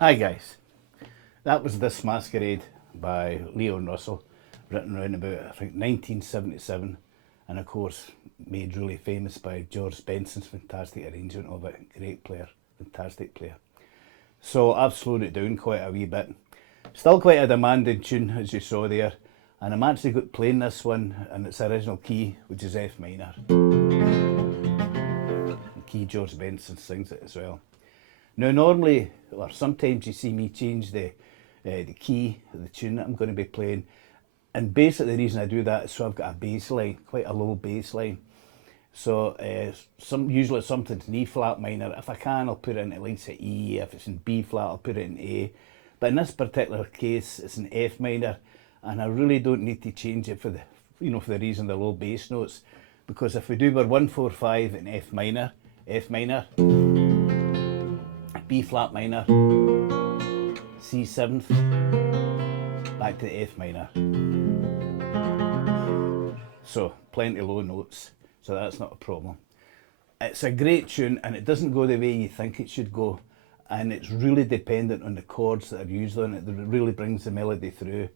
Hi guys, that was This Masquerade by Leon Russell, written around about I think 1977, and of course made really famous by George Benson's fantastic arrangement of it. Great player, fantastic player. So I've slowed it down quite a wee bit. Still quite a demanding tune as you saw there, and I'm actually playing this one in its original key, which is F minor. The key George Benson sings it as well. Now normally, or sometimes you see me change the key of the tune that I'm going to be playing, and basically the reason I do that is so I've got a bass line, quite a low bass line. So usually something's in E flat minor. If I can, I'll put it in like say E. If it's in B flat, I'll put it in A. But in this particular case, it's in F minor, and I really don't need to change it for the for the reason the low bass notes, because if we do our 1 4 5 in F minor, B flat minor, C 7th, back to F minor. So plenty low notes, so that's not a problem. It's a great tune, and it doesn't go the way you think it should go, and it's really dependent on the chords that are used on it that really brings the melody through.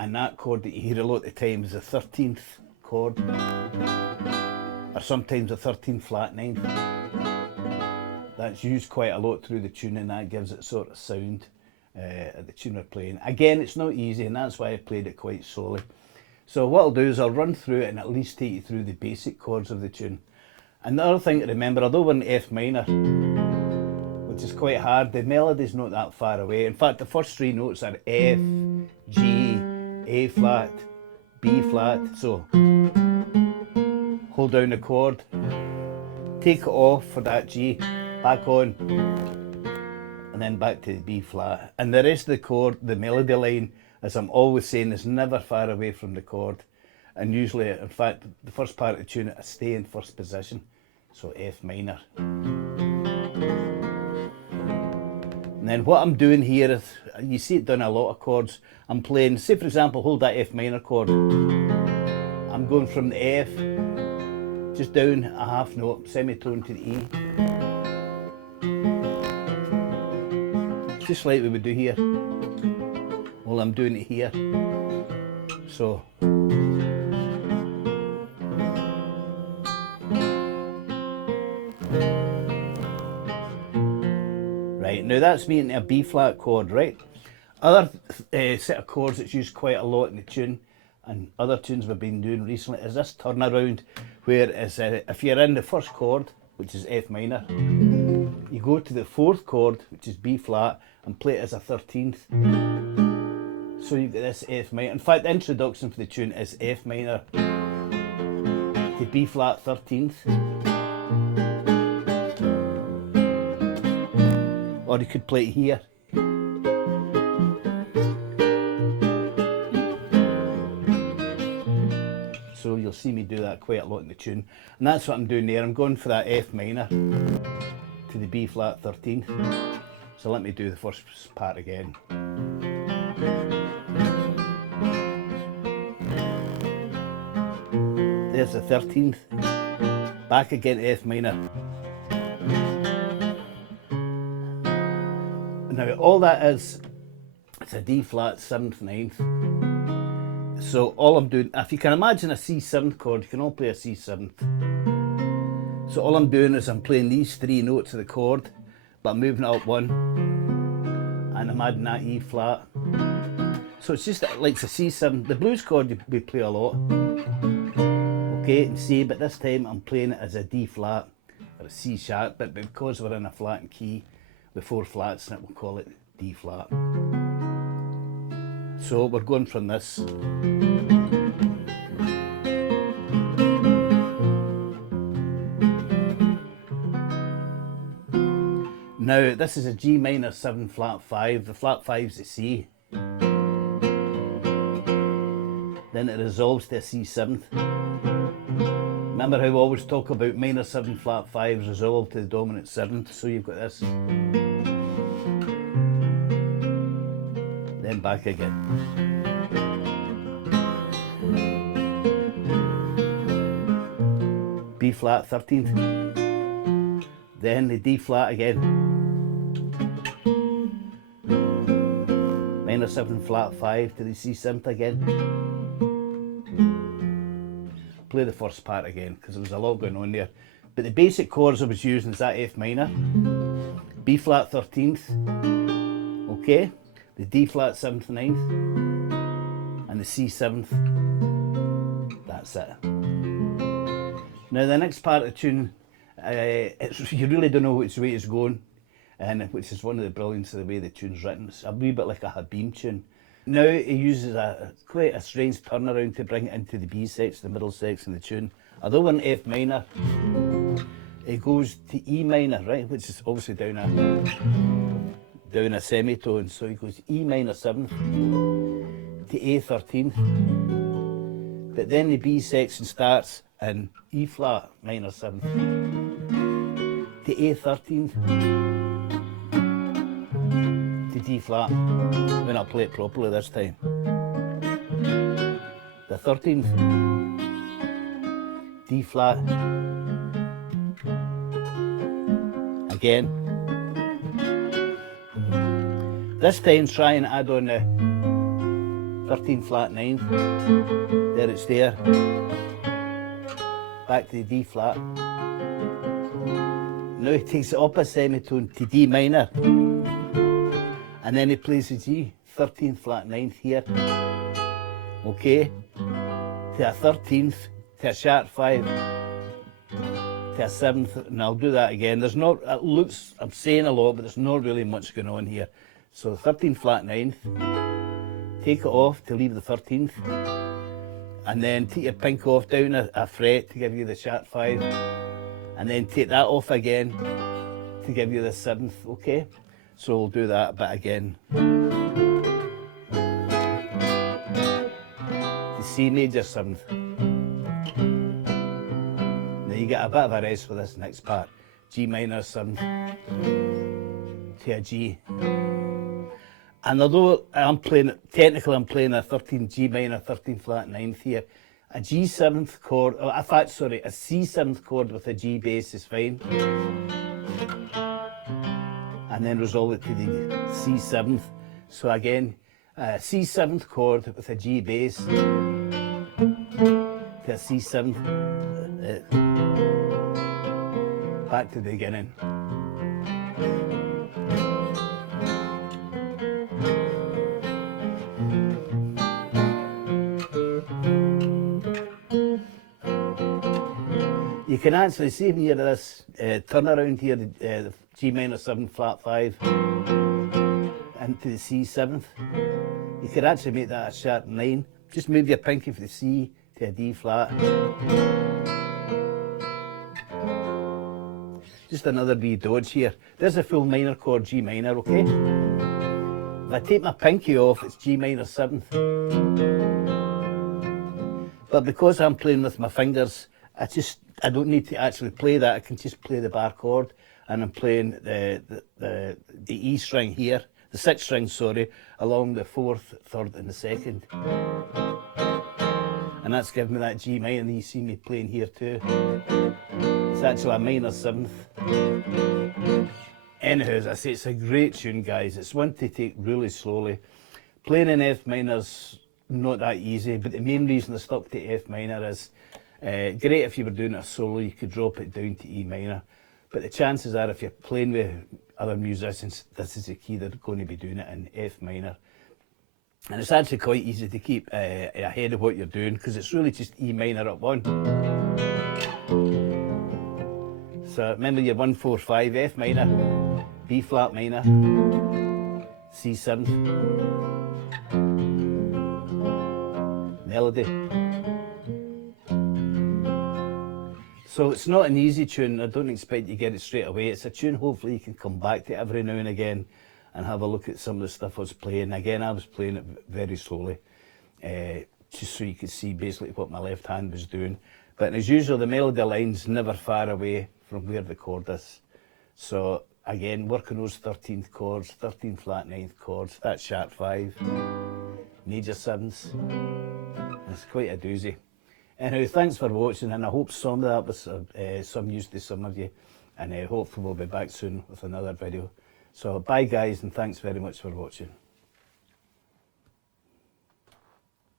And that chord that you hear a lot of the time is the 13th chord, or sometimes a 13 flat 9th. That's used quite a lot through the tune, and that gives it sort of sound at the tune we're playing. Again, it's not easy, and that's why I played it quite slowly. So what I'll do is I'll run through it and at least take you through the basic chords of the tune. And the other thing to remember, although we're in F minor, which is quite hard, the melody's not that far away. In fact, the first three notes are F, G, A flat, B flat. So hold down the chord, take it off for that G, back on, and then back to the B flat. And the rest of the chord, the melody line, as I'm always saying, is never far away from the chord. And usually, in fact, the first part of the tune, I stay in first position. So F minor. And then what I'm doing here is, you see it done a lot of chords. I'm playing, say for example, hold that F minor chord. I'm going from the F, just down a half note, semitone to the E. Just like we would do here. Well, I'm doing it here. So. Right, now that's me into a B flat chord, right? Other set of chords that's used quite a lot in the tune, and other tunes we've been doing recently, is this turnaround, where if you're in the first chord, which is F minor, you go to the fourth chord, which is B flat, and play it as a 13th. So you get this F minor. In fact, the introduction for the tune is F minor to B flat 13th. Or you could play it here. So you'll see me do that quite a lot in the tune. And that's what I'm doing there. I'm going for that F minor. to the B flat 13th. So let me do the first part again. There's the 13th, back again to F minor. Now all that is, it's a D flat 7th, 9th. So all I'm doing, if you can imagine a C7th chord, you can all play a C7th. So all I'm doing is I'm playing these 3 notes of the chord, but I'm moving it up 1, and I'm adding that E flat. So it's just like it's a C7, the blues chord we play a lot. Okay, and C, but this time I'm playing it as a D flat, or a C sharp, but because we're in a flattened key, with 4 flats in it, we'll call it D flat. So we're going from this. Now this is a G minor 7 flat 5, the flat 5's a C. Then it resolves to a C7th. Remember how we always talk about minor 7 flat 5s resolved to the dominant 7th, so you've got this. Then back again. B flat 13th. Then the D flat again. Minor 7 flat 5 to the C7th again. Play the first part again because there was a lot going on there. But the basic chords I was using is that F minor, B flat 13th, okay, the D flat 7th, 9th, and the C7th. That's it. Now the next part of the tune, you really don't know which way it's going, and which is one of the brilliance of the way the tune's written. It's a wee bit like a Habib tune. Now he uses quite a strange turnaround to bring it into the B section, the middle section of the tune. Although we're in F minor, it goes to E minor, right, which is obviously down a semitone. So he goes E minor 7th to A 13th. But then the B section starts in E flat minor 7th to A 13th. D flat, when I play it properly this time. The 13th, D flat, again. This time try and add on the 13 flat 9th, there it's there, back to the D flat. Now he takes it up a semitone to D minor. And then he plays the G, 13th flat 9th here, okay, to a 13th, to a sharp 5, to a 7th, and I'll do that again. There's not, it looks, I'm saying a lot, but there's not really much going on here. So 13th flat 9th, take it off to leave the 13th, and then take your pink off down a fret to give you the sharp 5, and then take that off again to give you the 7th, okay? So we'll do that bit again. The C major 7th. Now you get a bit of a rest for this next part. G minor 7th to a G. And although technically I'm playing a 13 G minor 13 flat 9th here, a G 7th chord, a C 7th chord with a G bass is fine. And then resolve it to the C7th. So again, C7th chord with a G bass to a C7th. Back to the beginning. You can actually see here this turnaround here, the G minor 7 flat 5 into the C7th. You could actually make that a sharp 9. Just move your pinky from the C to a D flat. Just another wee dodge here. There's a full minor chord G minor, okay? If I take my pinky off, it's G minor 7th. But because I'm playing with my fingers, I don't need to actually play that, I can just play the bar chord, and I'm playing the E string here, the 6th string, sorry, along the 4th, 3rd and the 2nd. And that's giving me that G minor, and you see me playing here too. It's actually a minor 7th. Anyhow, as I say, it's a great tune, guys. It's one to take really slowly. Playing in F minor's not that easy, but the main reason I stuck to F minor is great if you were doing a solo, you could drop it down to E minor. But the chances are, if you're playing with other musicians, this is the key, they're going to be doing it in F minor. And it's actually quite easy to keep ahead of what you're doing, because it's really just E minor up 1. So remember your 1, 4, 5, F minor, B flat minor, C 7th, melody. So it's not an easy tune, I don't expect you to get it straight away. It's a tune hopefully you can come back to every now and again and have a look at some of the stuff I was playing. Again, I was playing it very slowly, just so you could see basically what my left hand was doing. But as usual, the melody line's never far away from where the chord is. So again, working those 13th chords, 13 flat 9th chords, that's sharp 5, major 7s. It's quite a doozy. Anyhow, thanks for watching, and I hope some of that was some use to some of you, and hopefully we'll be back soon with another video. So bye guys, and thanks very much for watching.